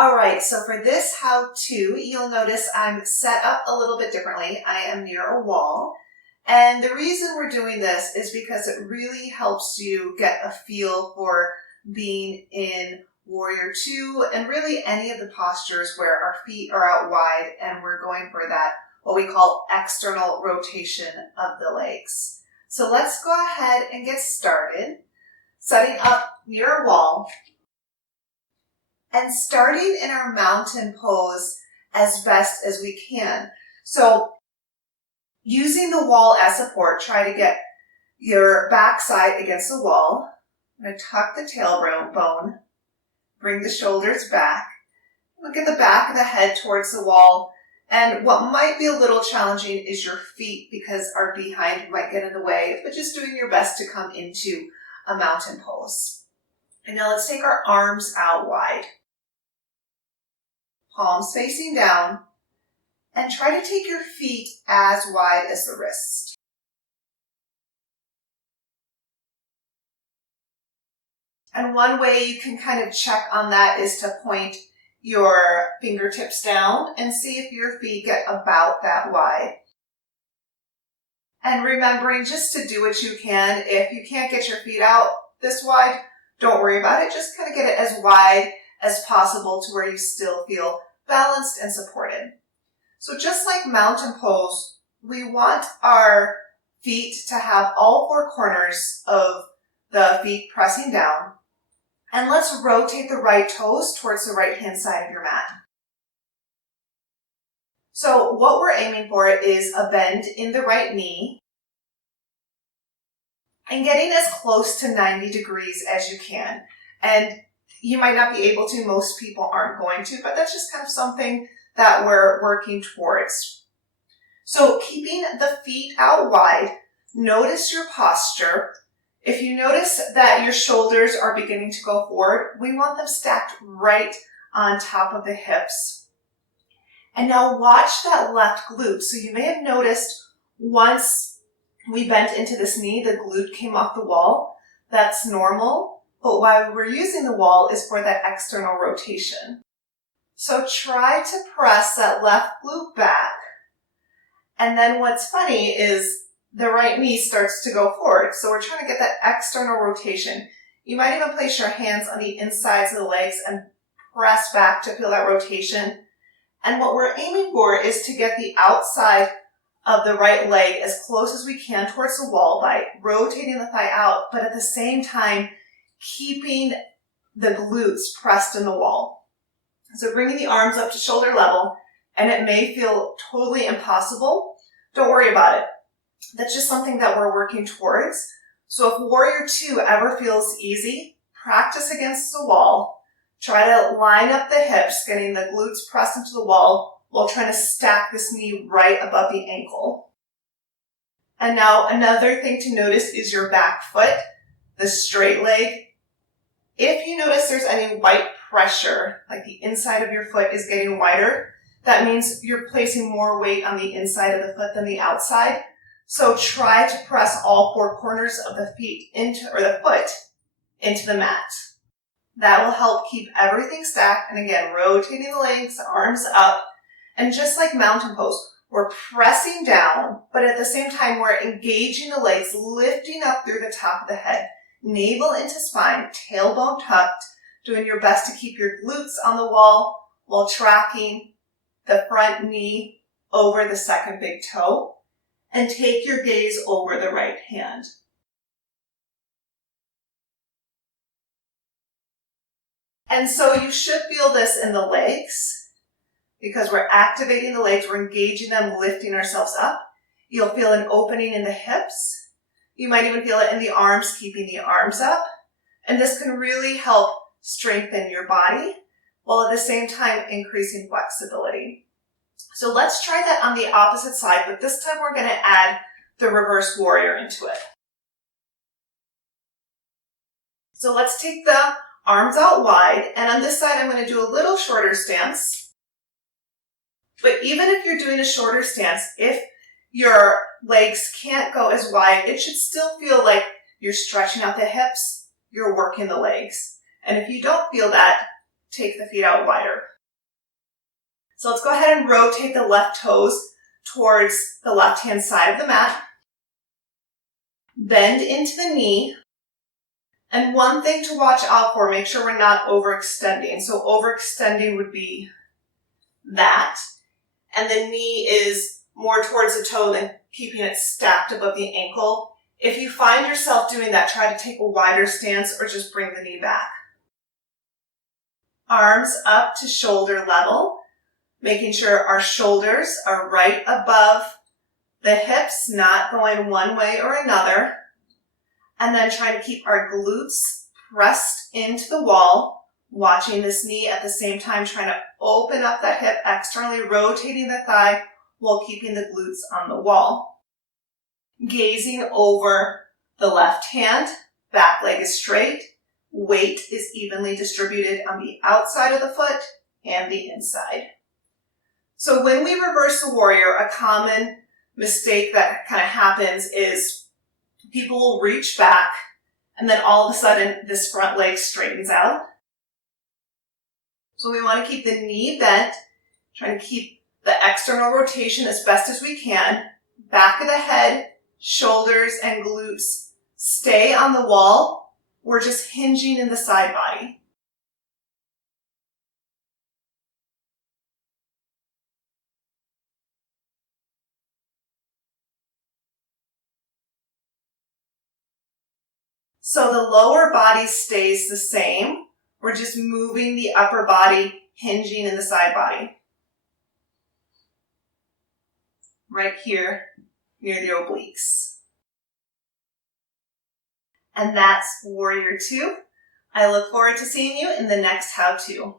All right, so for this how-to, you'll notice I'm set up a little bit differently. I am near a wall. And the reason we're doing this is because it really helps you get a feel for being in Warrior Two and really any of the postures where our feet are out wide and we're going for that, what we call external rotation of the legs. So let's go ahead and get started. Setting up near a wall. And starting in our mountain pose as best as we can. So using the wall as support, try to get your backside against the wall. I'm going to tuck the tailbone, bring the shoulders back. Look at the back of the head towards the wall. And what might be a little challenging is your feet because our behind might get in the way, but just doing your best to come into a mountain pose. And now let's take our arms out wide. Palms facing down, and try to take your feet as wide as the wrist. And one way you can kind of check on that is to point your fingertips down and see if your feet get about that wide. And remembering just to do what you can. If you can't get your feet out this wide, don't worry about it. Just kind of get it as wide as possible to where you still feel balanced and supported. So just like mountain pose, we want our feet to have all four corners of the feet pressing down. And let's rotate the right toes towards the right hand side of your mat. So what we're aiming for is a bend in the right knee and getting as close to 90 degrees as you can. And you might not be able to, most people aren't going to, but that's just kind of something that we're working towards. So keeping the feet out wide, notice your posture. If you notice that your shoulders are beginning to go forward, we want them stacked right on top of the hips. And now watch that left glute. So you may have noticed once we bent into this knee, the glute came off the wall. That's normal. But why we're using the wall is for that external rotation. So try to press that left glute back. And then what's funny is the right knee starts to go forward. So we're trying to get that external rotation. You might even place your hands on the insides of the legs and press back to feel that rotation. And what we're aiming for is to get the outside of the right leg as close as we can towards the wall by rotating the thigh out, but at the same time, keeping the glutes pressed in the wall. So bringing the arms up to shoulder level, and it may feel totally impossible. Don't worry about it. That's just something that we're working towards. So if Warrior Two ever feels easy, practice against the wall. Try to line up the hips, getting the glutes pressed into the wall while trying to stack this knee right above the ankle. And now another thing to notice is your back foot, the straight leg. If you notice there's any white pressure, like the inside of your foot is getting wider, that means you're placing more weight on the inside of the foot than the outside. So try to press all four corners of the foot into the mat. That will help keep everything stacked. And again, rotating the legs, arms up. And just like mountain pose, we're pressing down, but at the same time, we're engaging the legs, lifting up through the top of the head. Navel into spine, tailbone tucked, doing your best to keep your glutes on the wall while tracking the front knee over the second big toe, and take your gaze over the right hand. And so you should feel this in the legs because we're activating the legs, we're engaging them, lifting ourselves up. You'll feel an opening in the hips. You might even feel it in the arms, keeping the arms up. And this can really help strengthen your body while at the same time increasing flexibility. So let's try that on the opposite side, but this time we're going to add the reverse warrior into it. So let's take the arms out wide, and on this side I'm going to do a little shorter stance. But even if you're doing a shorter stance, if your legs can't go as wide, it should still feel like you're stretching out the hips, you're working the legs. And if you don't feel that, take the feet out wider. So let's go ahead and rotate the left toes towards the left-hand side of the mat. Bend into the knee. And one thing to watch out for, make sure we're not overextending. So overextending would be that. And the knee is more towards the toe than keeping it stacked above the ankle. If you find yourself doing that, try to take a wider stance or just bring the knee back. Arms up to shoulder level, making sure our shoulders are right above the hips, not going one way or another. And then trying to keep our glutes pressed into the wall, watching this knee at the same time, trying to open up that hip externally, rotating the thigh while keeping the glutes on the wall. Gazing over the left hand, back leg is straight, weight is evenly distributed on the outside of the foot and the inside. So when we reverse the warrior, a common mistake that kind of happens is people will reach back and then all of a sudden this front leg straightens out. So we want to keep the knee bent, trying to keep the external rotation as best as we can. Back of the head, shoulders, and glutes stay on the wall. We're just hinging in the side body. So the lower body stays the same. We're just moving the upper body, hinging in the side body. Right here, near the obliques. And that's Warrior 2. I look forward to seeing you in the next how-to.